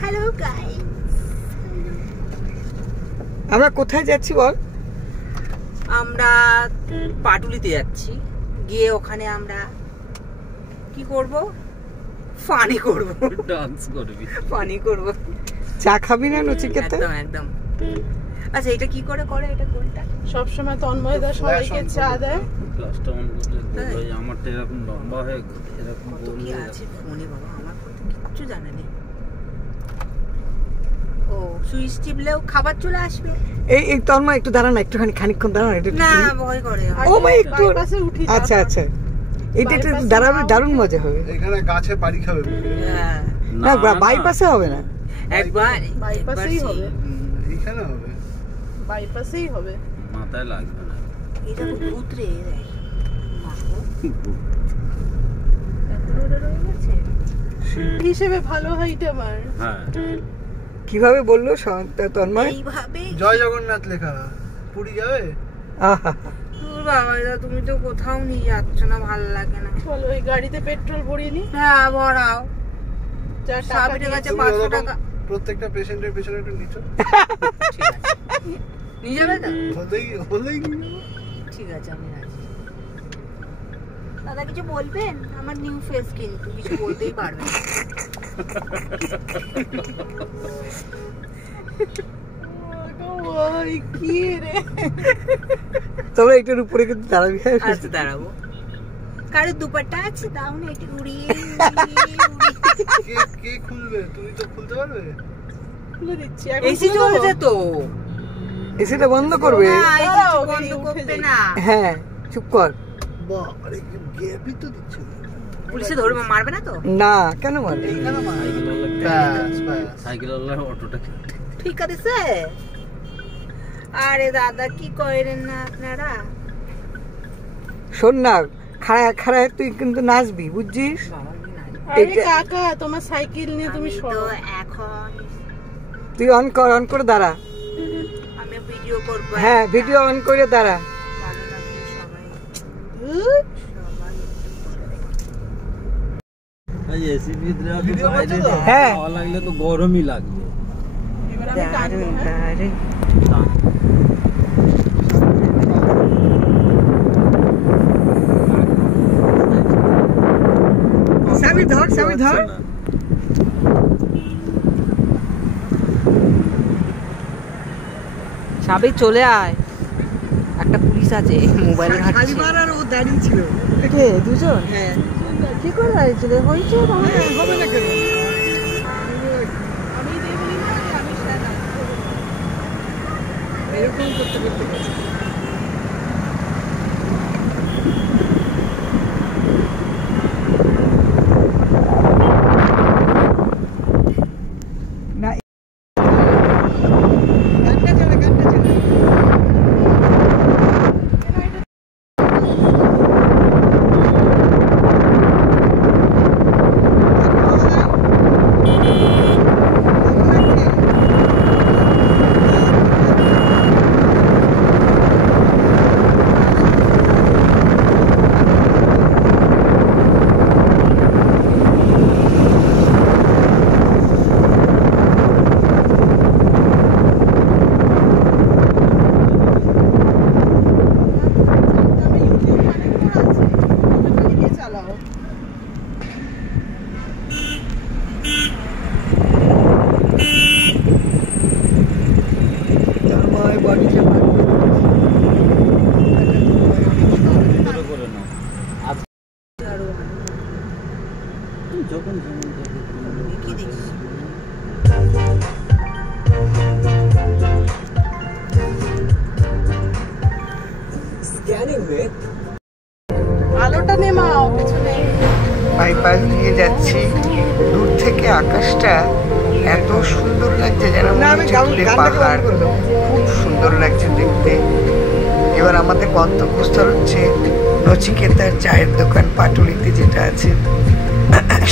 Hello guys, আমরা কোথায় যাচ্ছি বল? আমরা পাটুলিতে যাচ্ছি। গিয়ে ওখানে আমরা কি করব? ফানি করব, ডান্স করবি, ফানি করব। চা খাবি না নচিকেতা? একদম একদম। আচ্ছা এটা কি করে করে? এটা কোনটা? সব সময় তন্ময়দা সবাইকে চা দেয়। ক্লাসটা অন করলে বলবে আমারটা এরকম লম্বা হয়ে এরকম কত কি আছে ফোনে বাবা, আমার ফোনে কিচ্ছু জানা নেই। ও সুইচ টিপলেও খাবার চলে আসবে? এই তন্ময় একটু দাঁড়া না, একটুখানি খানিকক্ষণ দাঁড়া না। না ভয় করে। ও মাই একটু আচ্ছা আচ্ছা, এটা একটু দাঁড়াবে, দারুণ মজা হবে। এখানে গাছে পানি খাবে না, বাইপাসে হবে না, একবার বাইপাসেই হবে। এখানে হবে, বাইপাসেই হবে, মাথায় লাগবে না। এটা ভূত রে, রয়ে গেছে হিসেবে ভালো হাইট আমার। হ্যাঁ কিভাবে বললো তন্ময়? এইভাবে জয় জগন্নাথ লেখা, পুরী যাবে? আহা, তোর বাবা, তুমি তো কোথাও নিয়ে যাচ্ছ না, ভালো লাগে না। চলো ওই গাড়িতে পেট্রোল ভরিয়ে নি। হ্যাঁ ভরাও, যা সাবিরের কাছে 500 টাকা। প্রত্যেকটা পেশেন্টের পেছনে একটু নিচো, নিয়ে যাবে তো? হলেই ঠিক আছে, আমি রাজি। দাদা কিছু বলবেন? আমার নিউ ফেস কিন্তু কিছু বলতেই পারবেন না। ওই কি রে, তবে একটুর উপরে কিন্তু দাঁড়াবি। আচ্ছা দাঁড়াবো। কারো দুপাট্টা আছে, দাও না একটু উড়িয়ে। কে খুলবে? তুমি তো খুলতে পারবে? খুলে দিচ্ছি। এসি চলছে তো, এসিটা বন্ধ করবে? বন্ধ করবে না। হ্যাঁ চুপ কর। বাবারে কি গ্যাপই তো দিচ্ছে। পুলিশে ধরবে, মারবে না তো? না কেন মারবে? এইখানে সাইকেলওয়ালা অটোটা ঠিক আছে। আরে দাদা কি করেন না আপনারা? শোন না, খাড়ায় খাড়ায় তুই কিন্তু নাচবি, বুঝছিস? আরে কাকা, তোমার সাইকেল নিয়ে তুমি তো এখন তুই অন করে দাঁড়া। আমি ভিডিও করব। হ্যাঁ ভিডিও অন করে দাঁড়া। ভালো লাগবে সবাই। এসি ভিতরে আছে তো বাইরে হ্যাঁ হাওয়া লাগলে তো গরমই লাগবে। এবার আমি টানবো। সাবি ধর, সাবি ধর। সাবি চলে আয়, একটা পুলিশ আছে মোবাইল ঘাটছে। খালিবার আর ও দাঁড়িয়ে ছিল। কে দুজন? হ্যাঁ কি করে দাঁড়িয়েছিল? হয়েছে হবে না কেন? আমি দিয়ে বলি না যে আমি সাদা। এরকম করতে করতে গেছে। না গানটা চলে, গানটা চলে। যখন কি দেখছিস? আলোটা নেমাও পেছনে। বাইপাস দিয়ে যাচ্ছি, দূর থেকে আকাশটা এত সুন্দর লাগছে যেন পাহাড়, খুব সুন্দর লাগছে দেখতে। এবার আমাদের গন্তব্যস্থল হচ্ছে নচিকেতার চায়ের দোকান পাটুলিতে যেটা আছে।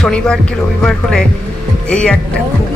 শনিবার কি রবিবার হলে এই একটা খুব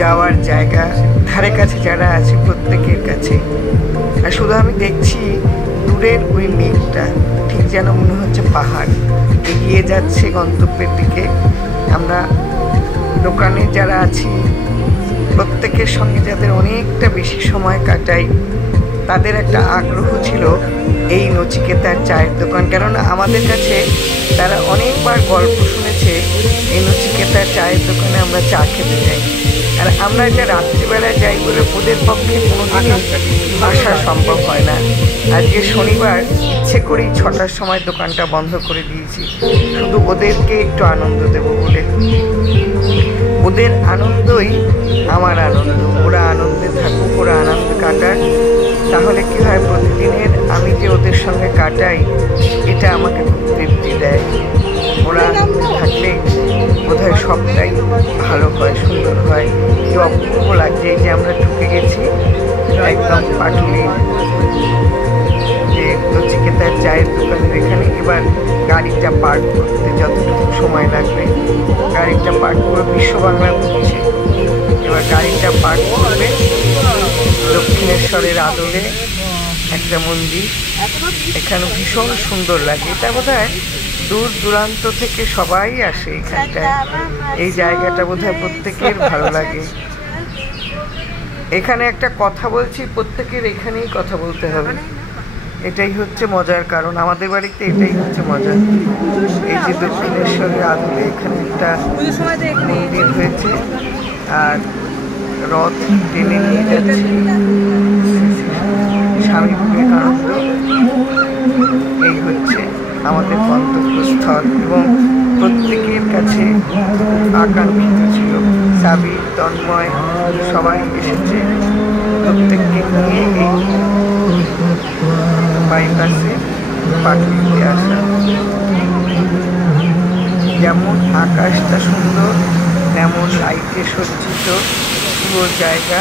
যাওয়ার জায়গা, ধারে কাছে যারা আছে প্রত্যেকের কাছে। আর শুধু আমি দেখছি দূরের ওই মেঘটা, ঠিক যেন মনে হচ্ছে পাহাড় এগিয়ে যাচ্ছে গন্তব্যের দিকে। আমরা যারা আছি প্রত্যেকের সঙ্গে যাদের অনেকটা বেশি সময় কাটাই, তাদের একটা আগ্রহ ছিল এই নচিকেতার চায়ের দোকান। কেননা আমাদের কাছে তারা অনেকবার গল্প শুনেছে এই নচিকেতার চায়ের দোকানে আমরা চা খেতে যাই, আর আমরা এটা রাত্রিবেলা যাই বলে ওদের পক্ষে কোনোদিনই আসা সম্ভব হয় না। আজকে শনিবার ইচ্ছে করেই 6টার সময় দোকানটা বন্ধ করে দিয়েছি, শুধু ওদেরকে একটু আনন্দ দেব বলে। ওদের আনন্দই আমার আনন্দ, ওরা আনন্দে থাকুক, ওরা আনন্দে কাটাক। তাহলে কি হয়, প্রতিদিনের আমি যে ওদের সঙ্গে কাটাই এটা আমাকে খুব তৃপ্তি দেয়। ওরা আনন্দে থাকলে বোধহয় সবটাই ভালো হয়, সুন্দর হয়। কি অপূর্ব লাগছে এই যে আমরা ঢুকে গেছি একদম পাটুলি যে নচিকেতার চায়ের দোকানের এখানে। এবার গাড়িটা পার্ক করতে যতটুকু সময় লাগবে, গাড়িটা পার্ক করে বিশ্ব বাংলা ঘুরছে। এবার গাড়িটা পার্ক করবে দক্ষিণেশ্বরের আদলে একটা মন্দির, এখানে ভীষণ সুন্দর লাগে। এটা বোধহয় দূর দূরান্ত থেকে সবাই আসে এখানটায়। এই জায়গাটা বোধহয় প্রত্যেকের ভালো লাগে। এখানে একটা কথা বলছি, প্রত্যেকের এখানেই কথা বলতে হবে, এটাই হচ্ছে মজার কারণ। আমাদের বাড়িতে এটাই হচ্ছে মজা। এই যে দক্ষিণেশ্বরের আদলে এখানে একটা মন্দির হয়েছে, আর রথ টেনে নিয়ে যাচ্ছে স্বামী বিবেকানন্দ। এই হচ্ছে আমাদের গন্তব্যস্থল এবং প্রত্যেকের কাছে আকাঙ্ক্ষিত ছিল। সাবি, তন্ময় সবাই এসেছে, প্রত্যেককে নিয়ে এই বাইপাসে পাটুলিতে আসা। যেমন আকাশটা সুন্দর, তেমন লাইটে সজ্জিত পুরো জায়গা,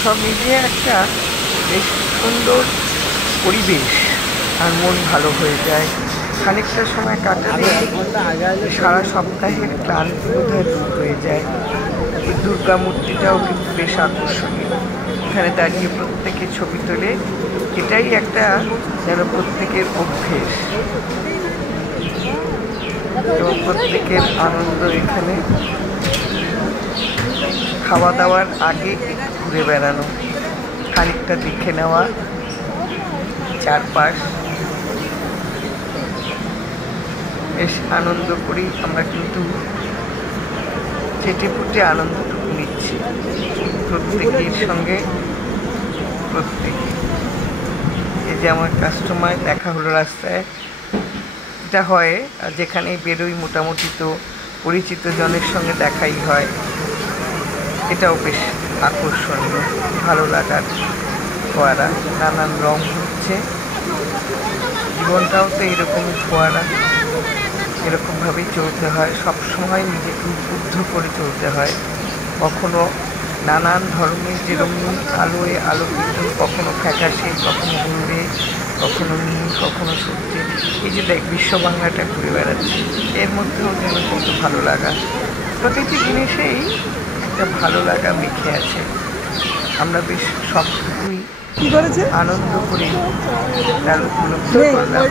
সব মিলিয়ে একটা বেশ সুন্দর পরিবেশ, আর মন ভালো হয়ে যায়। খানিকটা সময় কাটালে সারা সপ্তাহের ক্লান্তি বোধহয় দূর হয়ে যায়। এই দুর্গা মূর্তিটাও কিন্তু বেশ আকর্ষণীয়, এখানে দাঁড়িয়ে প্রত্যেকে ছবি তোলে। এটাই একটা যেন প্রত্যেকের অভ্যেস এবং প্রত্যেকের আনন্দ। এখানে খাওয়া দাওয়ার আগে একটু ঘুরে বেড়ানো, খানিকটা দেখে নেওয়া চারপাশ, বেশ আনন্দ করি আমরা। কিন্তু চেটেপুটে আনন্দটুকু নিচ্ছি প্রত্যেকের সঙ্গে। প্রত্যেকে এই যে আমার কাস্টমার দেখা হলো রাস্তায়, এটা হয় আর যেখানে বেরোই মোটামুটি তো পরিচিত জনের সঙ্গে দেখাই হয়। এটাও বেশ আকর্ষণীয়, ভালো লাগার ফোয়ারা, নানান রং হচ্ছে। জীবনটাও তো এরকমই ফোয়ারা, এরকমভাবেই চলতে হয়, সবসময় নিজেকে উদ্বুদ্ধ করে চলতে হয়। কখনো নানান ধরনের যে রঙিন আলোয় আলোকিত, কখনো ফ্যাকাশে, কখনো হলদে, কখনো নীল, কখনো সত্যি। এই যে দেখ বিশ্ব বাংলাটা ঘুরে বেড়াচ্ছে, এর মধ্যেও যেন কত ভালো লাগা। প্রতিটি জিনিসেই একটা ভালো লাগা মেখে আছে। আমরা বেশ সবটুকুই আনন্দ করে তার উপলব্ধ করলাম।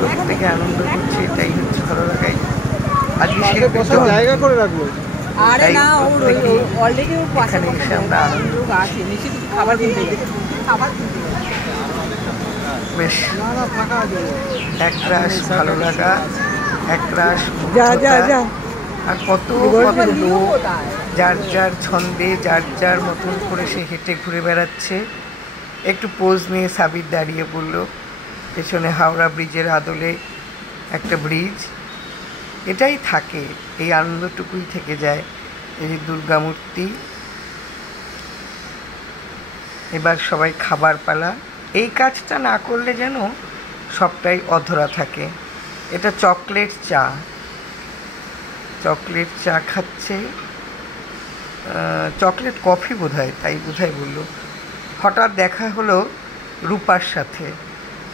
প্রত্যেকে আনন্দ করছে, এটাই হচ্ছে ভালো লাগাই। আজকে জায়গা করে রাখবো। এখানে এসে আমরা আনন্দ বেশ একরাশ ভালো লাগা, একরাশ আর কত কত লোক যার যার ছন্দে যার যার মতন করে সে হেঁটে ঘুরে বেড়াচ্ছে। একটু পোজ নিয়ে সাবির দাঁড়িয়ে পড়ল। পেছনে হাওড়া ব্রিজের আদলে একটা ব্রিজ, এটাই থাকে, এই আনন্দটুকুই থেকে যায়। এই যে দুর্গা মূর্তি, এবার সবাই খাবার পালা। এই কাজটা না করলে যেন সবটাই অধরা থাকে। এটা চকলেট চা, চকলেট চা খাচ্ছে, চকলেট কফি বোধহয়, তাই বোধহয় বললো। হঠাৎ দেখা হলো রূপার সাথে।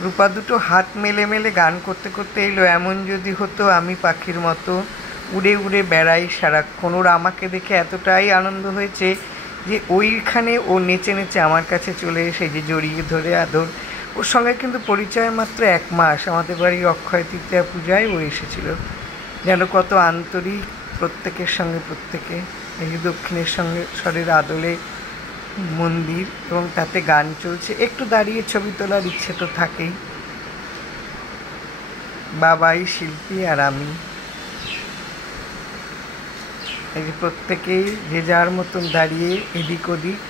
রূপা দুটো হাত মেলে মেলে গান করতে করতে এলো, এমন যদি হতো আমি পাখির মতো উড়ে উড়ে বেড়াই সারাক্ষণ। ওর আমাকে দেখে এতটাই আনন্দ হয়েছে যে ওইখানে ও নেচে নেচে আমার কাছে চলে এসে যে জড়িয়ে ধরে আদর। ওর সঙ্গে কিন্তু পরিচয় মাত্র 1 মাস, আমাদের বাড়ির অক্ষয় তৃতীয়া পূজায় ও এসেছিল। যেন কত আন্তরিক প্রত্যেকের সঙ্গে প্রত্যেকে। এই যে দক্ষিণের সঙ্গে স্বরের আদলে মন্দির এবং তাতে গান চলছে, একটু দাঁড়িয়ে ছবি তোলার ইচ্ছে তো থাকেই। বাবাই শিল্পী আর আমি, এই যে প্রত্যেকেই যে যার মতন দাঁড়িয়ে এদিক ওদিক